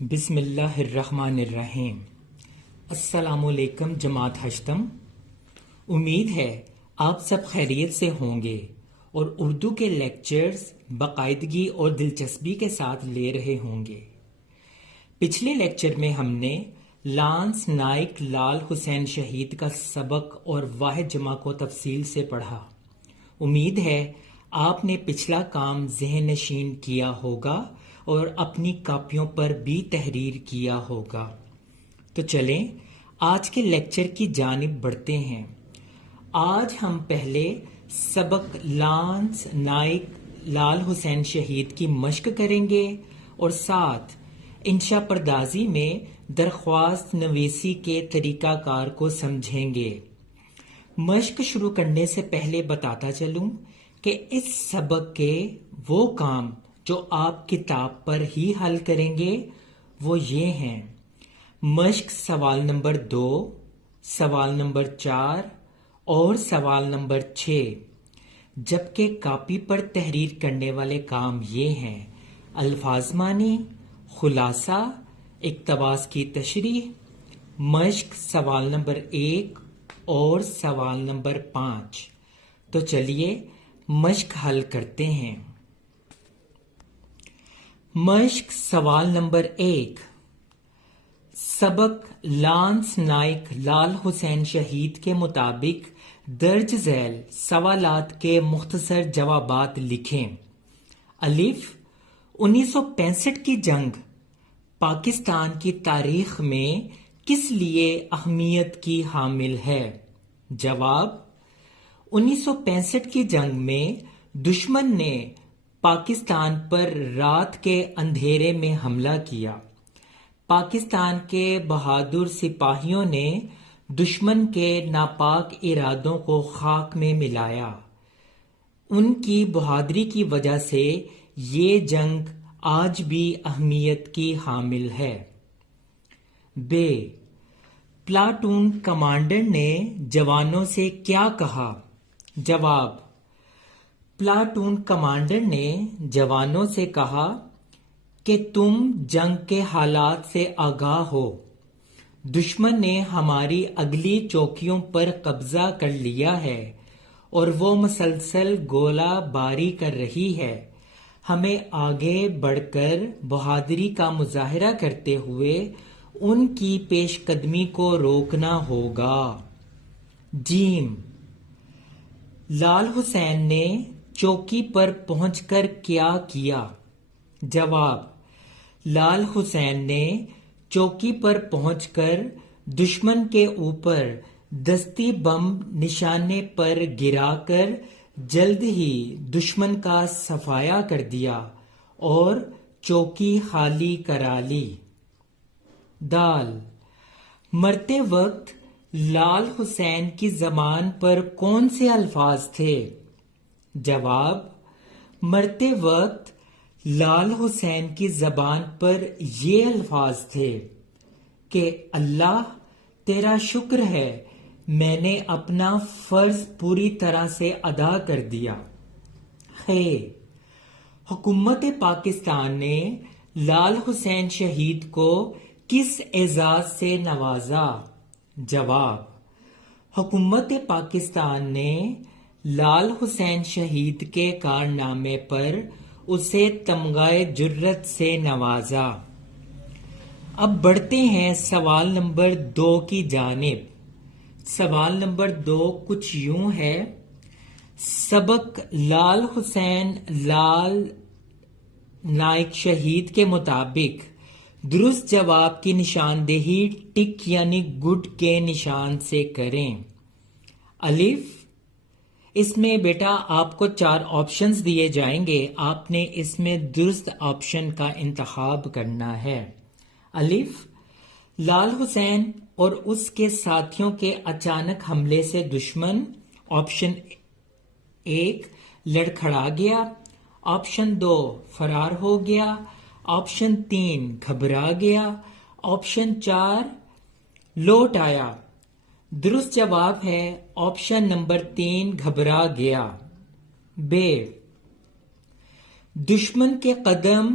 بسم اللہ الرحمن الرحیم۔ السلام علیکم جماعت ہشتم، امید ہے آپ سب خیریت سے ہوں گے اور اردو کے لیکچرز باقاعدگی اور دلچسپی کے ساتھ لے رہے ہوں گے۔ پچھلے لیکچر میں ہم نے لانس نائک لال حسین شہید کا سبق اور واحد جمع کو تفصیل سے پڑھا۔ امید ہے آپ نے پچھلا کام ذہن نشین کیا ہوگا اور اپنی کاپیوں پر بھی تحریر کیا ہوگا۔ تو چلیں آج کے لیکچر کی جانب بڑھتے ہیں۔ آج ہم پہلے سبق لانس نائک لال حسین شہید کی مشق کریں گے اور ساتھ انشا پردازی میں درخواست نویسی کے طریقہ کار کو سمجھیں گے۔ مشق شروع کرنے سے پہلے بتاتا چلوں کہ اس سبق کے وہ کام جو آپ کتاب پر ہی حل کریں گے وہ یہ ہیں: مشق سوال نمبر 2، سوال نمبر 4 اور سوال نمبر 6، جبکہ کاپی پر تحریر کرنے والے کام یہ ہیں: الفاظ معنی، خلاصہ، اقتباس کی تشریح۔ مشق سوال نمبر 1 اور سوال نمبر 5۔ تو چلیے مشق حل کرتے ہیں۔ مشق سوال نمبر 1۔ سبق لانس نائک لال حسین شہید کے مطابق درج ذیل سوالات کے مختصر جوابات لکھیں۔ الف، 1965 کی جنگ پاکستان کی تاریخ میں کس لیے اہمیت کی حامل ہے؟ جواب: 1965 کی جنگ میں دشمن نے پاکستان پر رات کے اندھیرے میں حملہ کیا۔ پاکستان کے بہادر سپاہیوں نے دشمن کے ناپاک ارادوں کو خاک میں ملایا۔ ان کی بہادری کی وجہ سے یہ جنگ آج بھی اہمیت کی حامل ہے۔ ب، پلاٹون کمانڈر نے جوانوں سے کیا کہا؟ جواب: پلاٹون کمانڈر نے جوانوں سے کہا کہ تم جنگ کے حالات سے آگاہ ہو۔ دشمن نے ہماری اگلی چوکیوں پر قبضہ کر لیا ہے اور وہ مسلسل گولہ باری کر رہی ہے۔ ہمیں آگے بڑھ کر بہادری کا مظاہرہ کرتے ہوئے ان کی پیش قدمی کو روکنا ہوگا۔ ج، لال حسین نے چوکی پر پہنچ کر کیا کیا؟ جواب: لال حسین نے چوکی پر پہنچ کر دشمن کے اوپر دستی بم نشانے پر گرا کر جلد ہی دشمن کا صفایا کر دیا اور چوکی خالی کرا لی۔ د، مرتے وقت لال حسین کی زبان پر کون سے الفاظ تھے؟ جواب: مرتے وقت لال حسین کی زبان پر یہ الفاظ تھے کہ اللہ تیرا شکر ہے، میں نے اپنا فرض پوری طرح سے ادا کر دیا۔ خ، حکومت پاکستان نے لال حسین شہید کو کس اعزاز سے نوازا؟ جواب: حکومت پاکستان نے لال حسین شہید کے کارنامے پر اسے تمغہ جرت سے نوازا۔ اب بڑھتے ہیں سوال نمبر 2 کی جانب۔ سوال نمبر 2 کچھ یوں ہے: سبق لال حسین لال نائک شہید کے مطابق درست جواب کی نشاندہی ٹک یعنی گڈ کے نشان سے کریں۔ الف، اس میں بیٹا آپ کو 4 آپشنز دیے جائیں گے، آپ نے اس میں درست آپشن کا انتخاب کرنا ہے۔ الف، لال حسین اور اس کے ساتھیوں کے اچانک حملے سے دشمن آپشن 1 لڑکھڑا گیا، آپشن 2 فرار ہو گیا، آپشن 3 گھبرا گیا، آپشن 4 لوٹ آیا۔ درست جواب ہے آپشن نمبر 3 گھبرا گیا۔ ب، دشمن کے قدم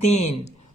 3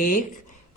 1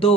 2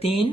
3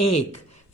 1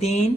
3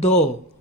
2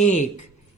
1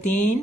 3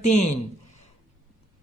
3,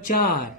4,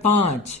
5,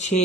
6,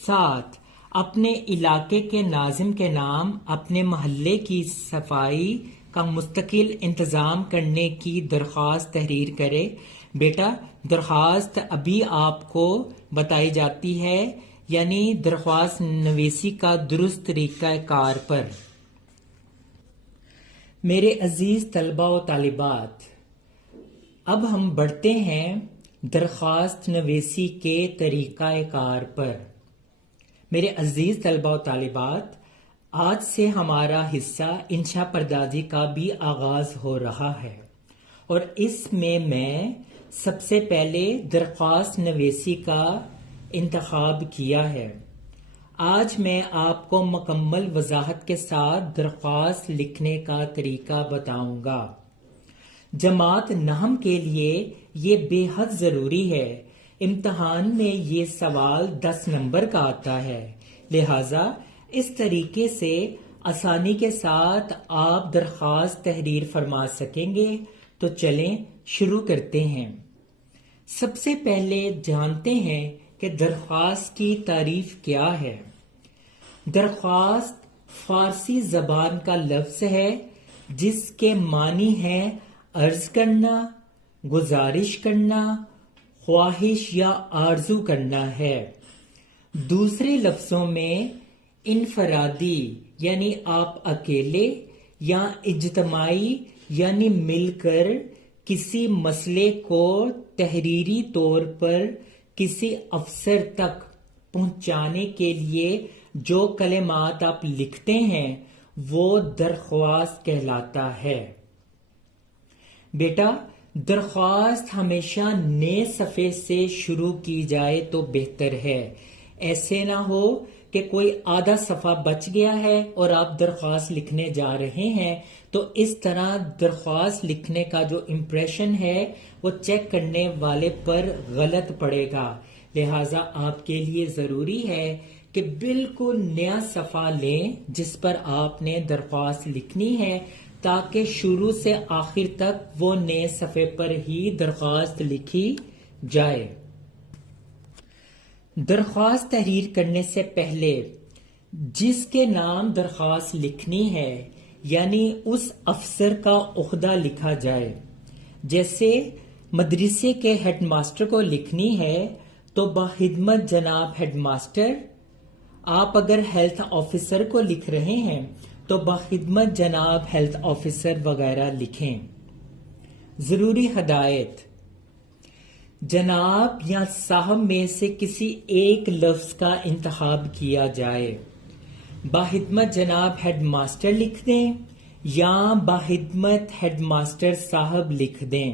7, اپنے علاقے کے ناظم کے نام اپنے محلے کی صفائی کا مستقل انتظام کرنے کی درخواست تحریر کرے۔ بیٹا درخواست ابھی آپ کو بتائی جاتی ہے، یعنی درخواست نویسی کا درست طریقہ کار پر۔ میرے عزیز طلبہ و طالبات، اب ہم بڑھتے ہیں درخواست نویسی کے طریقہ کار پر۔ میرے عزیز طلبہ و طالبات، آج سے ہمارا حصہ انشاء پردازی کا بھی آغاز ہو رہا ہے، اور اس میں سب سے پہلے درخواست نویسی کا انتخاب کیا ہے۔ آج میں آپ کو مکمل وضاحت کے ساتھ درخواست لکھنے کا طریقہ بتاؤں گا۔ جماعت نہم کے لیے یہ بے حد ضروری ہے۔ امتحان میں یہ سوال 10 نمبر کا آتا ہے، لہٰذا اس طریقے سے آسانی کے ساتھ آپ درخواست تحریر فرما سکیں گے۔ تو چلیں شروع کرتے ہیں۔ سب سے پہلے جانتے ہیں کہ درخواست کی تعریف کیا ہے۔ درخواست فارسی زبان کا لفظ ہے جس کے معنی ہے عرض کرنا، گزارش کرنا، خواہش یا آرزو کرنا ہے۔ دوسرے لفظوں میں انفرادی یعنی آپ اکیلے، یا اجتماعی یعنی مل کر کسی مسئلے کو تحریری طور پر کسی افسر تک پہنچانے کے لیے جو کلمات آپ لکھتے ہیں وہ درخواست کہلاتا ہے۔ بیٹا درخواست ہمیشہ نئے صفحے سے شروع کی جائے تو بہتر ہے۔ ایسے نہ ہو کہ کوئی آدھا صفحہ بچ گیا ہے اور آپ درخواست لکھنے جا رہے ہیں، تو اس طرح درخواست لکھنے کا جو امپریشن ہے وہ چیک کرنے والے پر غلط پڑے گا۔ لہٰذا آپ کے لیے ضروری ہے کہ بالکل نیا صفحہ لیں جس پر آپ نے درخواست لکھنی ہے، تاکہ شروع سے آخر تک وہ نئے صفحے پر ہی درخواست لکھی جائے۔ درخواست تحریر کرنے سے پہلے جس کے نام درخواست لکھنی ہے یعنی اس افسر کا عہدہ لکھا جائے۔ جیسے مدرسے کے ہیڈ ماسٹر کو لکھنی ہے تو بخدمت جناب ہیڈ ماسٹر۔ آپ اگر ہیلتھ آفیسر کو لکھ رہے ہیں تو بخدمت جناب ہیلتھ آفیسر وغیرہ لکھیں۔ ضروری ہدایت: جناب یا صاحب میں سے کسی ایک لفظ کا انتخاب کیا جائے۔ بخدمت جناب ہیڈ ماسٹر لکھ دیں یا بخدمت ہیڈ ماسٹر صاحب لکھ دیں۔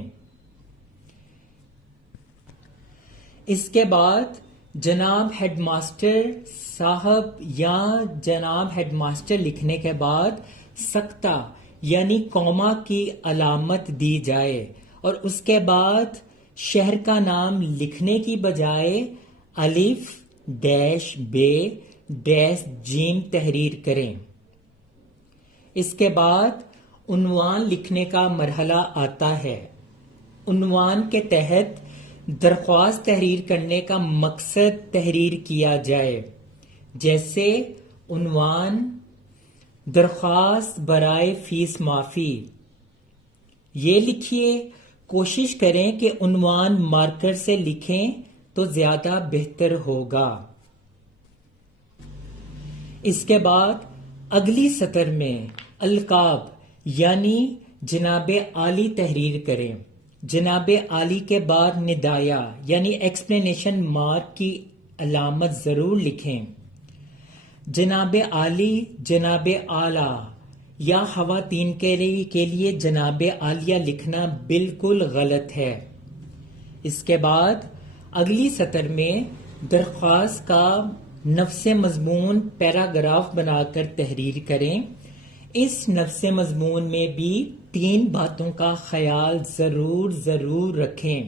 اس کے بعد جناب ہیڈ ماسٹر صاحب یا جناب ہیڈ ماسٹر لکھنے کے بعد سکتہ یعنی کوما کی علامت دی جائے، اور اس کے بعد شہر کا نام لکھنے کی بجائے الف ڈیش بے ڈیش جیم تحریر کریں۔ اس کے بعد عنوان لکھنے کا مرحلہ آتا ہے۔ عنوان کے تحت درخواست تحریر کرنے کا مقصد تحریر کیا جائے، جیسے عنوان درخواست برائے فیس معافی، یہ لکھیے۔ کوشش کریں کہ عنوان مارکر سے لکھیں تو زیادہ بہتر ہوگا۔ اس کے بعد اگلی سطر میں القاب یعنی جناب عالی تحریر کریں۔ جناب عالی کے بعد ندایہ یعنی ایکسپلینیشن مارک کی علامت ضرور لکھیں۔ جناب عالی، جناب اعلیٰ یا خواتین کے لیے جناب عالیہ لکھنا بالکل غلط ہے۔ اس کے بعد اگلی سطر میں درخواست کا نفس مضمون پیراگراف بنا کر تحریر کریں۔ اس نفس مضمون میں بھی 3 باتوں کا خیال ضرور رکھیں۔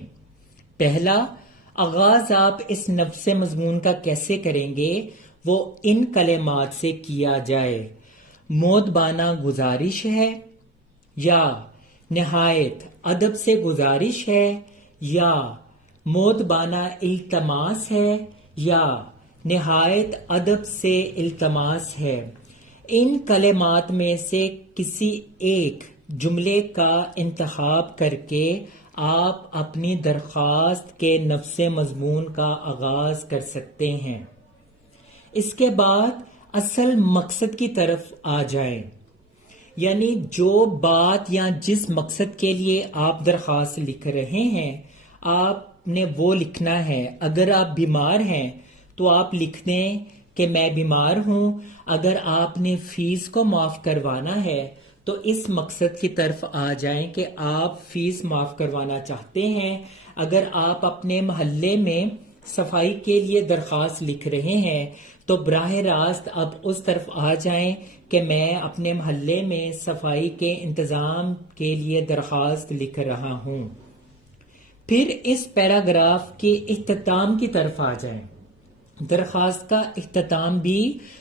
پہلا، آغاز آپ اس نفس مضمون کا کیسے کریں گے وہ ان کلمات سے کیا جائے: مودبانہ گزارش ہے، یا نہایت ادب سے گزارش ہے، یا مودبانہ التماس ہے، یا نہایت ادب سے التماس ہے ان کلمات میں سے کسی ایک جملے کا انتخاب کر کے آپ اپنی درخواست کے نفس مضمون کا آغاز کر سکتے ہیں۔ اس کے بعد اصل مقصد کی طرف آ جائیں، یعنی جو بات یا جس مقصد کے لیے آپ درخواست لکھ رہے ہیں آپ نے وہ لکھنا ہے۔ اگر آپ بیمار ہیں تو آپ لکھ دیں کہ میں بیمار ہوں۔ اگر آپ نے فیس کو معاف کروانا ہے تو اس مقصد کی طرف آ جائیں کہ آپ فیس معاف کروانا چاہتے ہیں۔ اگر آپ اپنے محلے میں صفائی کے لیے درخواست لکھ رہے ہیں تو براہ راست اب اس طرف آ جائیں کہ میں اپنے محلے میں صفائی کے انتظام کے لیے درخواست لکھ رہا ہوں۔ پھر اس پیراگراف کے اختتام کی طرف آ جائیں۔ درخواست کا اختتام بھی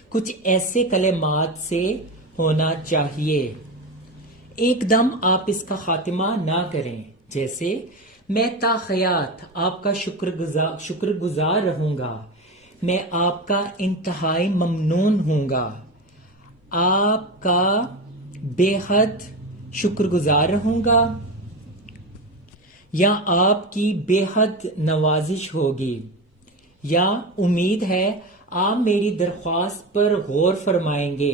کچھ ایسے کلمات سے ہونا چاہیے۔ ایک دم آپ اس کا خاتمہ نہ کریں، جیسے میں تا حیات آپ کا شکر گزار رہوں گا، میں آپ کا انتہائی ممنون ہوں گا، آپ کا بے حد شکر گزار رہوں گا، یا آپ کی بے حد نوازش ہوگی، یا امید ہے آپ میری درخواست پر غور فرمائیں گے،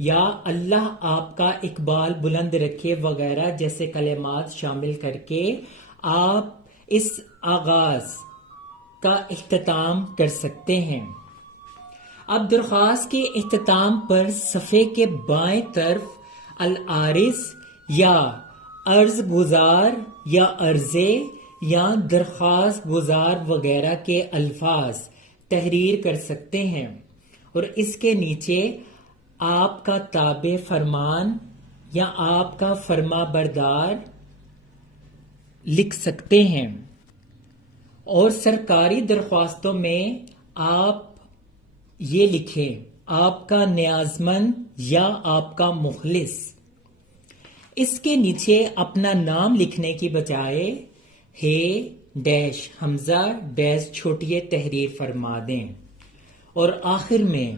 یا اللہ آپ کا اقبال بلند رکھے وغیرہ جیسے کلمات شامل کر کے آپ اس آغاز کا اختتام کر سکتے ہیں۔ اب درخواست کے اختتام پر صفحے کے بائیں طرف العارض یا عرض گزار یا عرضے یا درخواست گزار وغیرہ کے الفاظ تحریر کر سکتے ہیں، اور اس کے نیچے آپ کا تابع فرمان یا آپ کا فرما بردار لکھ سکتے ہیں۔ اور سرکاری درخواستوں میں آپ یہ لکھیں، آپ کا نیازمند یا آپ کا مخلص۔ اس کے نیچے اپنا نام لکھنے کی بجائے ہے ڈیش حمزہ ڈیش چھوٹی تحریر فرما دیں، اور آخر میں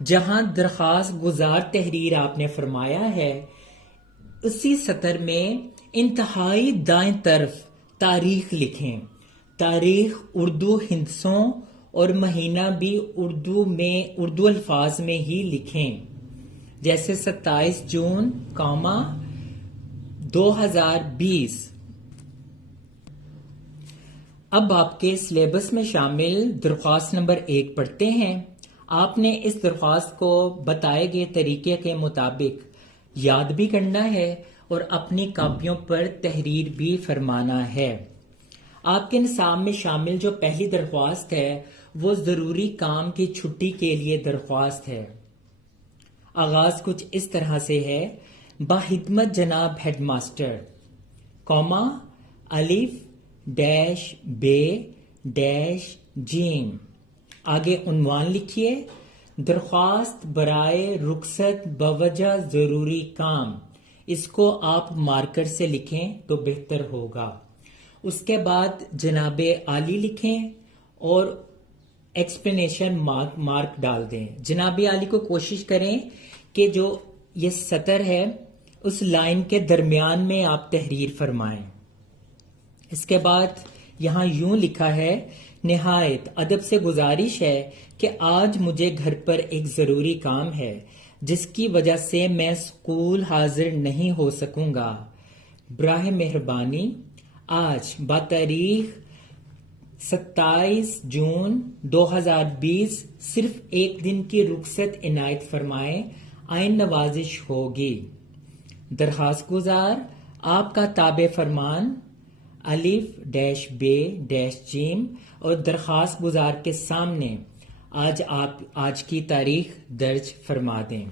جہاں درخواست گزار تحریر آپ نے فرمایا ہے اسی سطر میں انتہائی دائیں طرف تاریخ لکھیں۔ تاریخ اردو ہندسوں اور مہینہ بھی اردو الفاظ میں ہی لکھیں، جیسے 27 جون 2020۔ اب آپ کے سلیبس میں شامل درخواست نمبر 1 پڑھتے ہیں۔ آپ نے اس درخواست کو بتائے گئے طریقے کے مطابق یاد بھی کرنا ہے اور اپنی کاپیوں پر تحریر بھی فرمانا ہے۔ آپ کے نصاب میں شامل جو پہلی درخواست ہے وہ ضروری کام کی چھٹی کے لیے درخواست ہے۔ آغاز کچھ اس طرح سے ہے: باخدمت جناب ہیڈ ماسٹر، الف ڈیش بے ڈیش جیم۔ آگے عنوان لکھیے: درخواست برائے رخصت بوجہ ضروری کام۔ اس کو آپ مارکر سے لکھیں تو بہتر ہوگا۔ اس کے بعد جناب عالی لکھیں اور ایکسپلینیشن مارک ڈال دیں۔ جناب عالی کو کوشش کریں کہ جو یہ سطر ہے اس لائن کے درمیان میں آپ تحریر فرمائیں۔ اس کے بعد یہاں یوں لکھا ہے: نہایت ادب سے گزارش ہے کہ آج مجھے گھر پر ایک ضروری کام ہے جس کی وجہ سے میں اسکول حاضر نہیں ہو سکوں گا۔ براہ مہربانی آج بتاریخ 27 جون 2020 صرف ایک دن کی رخصت عنایت فرمائیں، عین نوازش ہوگی۔ درخواست گزار آپ کا تابع فرمان الف ڈیش بے ڈیش جیم، اور درخواست گزار کے سامنے آج کی تاریخ درج فرما دیں۔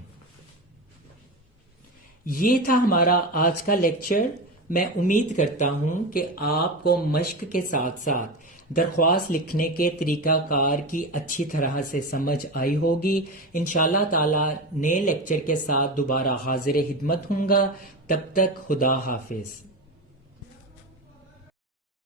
یہ تھا ہمارا آج کا لیکچر۔ میں امید کرتا ہوں کہ آپ کو مشق کے ساتھ ساتھ درخواست لکھنے کے طریقہ کار کی اچھی طرح سے سمجھ آئی ہوگی۔ انشاءاللہ تعالی نئے لیکچر کے ساتھ دوبارہ حاضر خدمت ہوں گا۔ تب تک خدا حافظ۔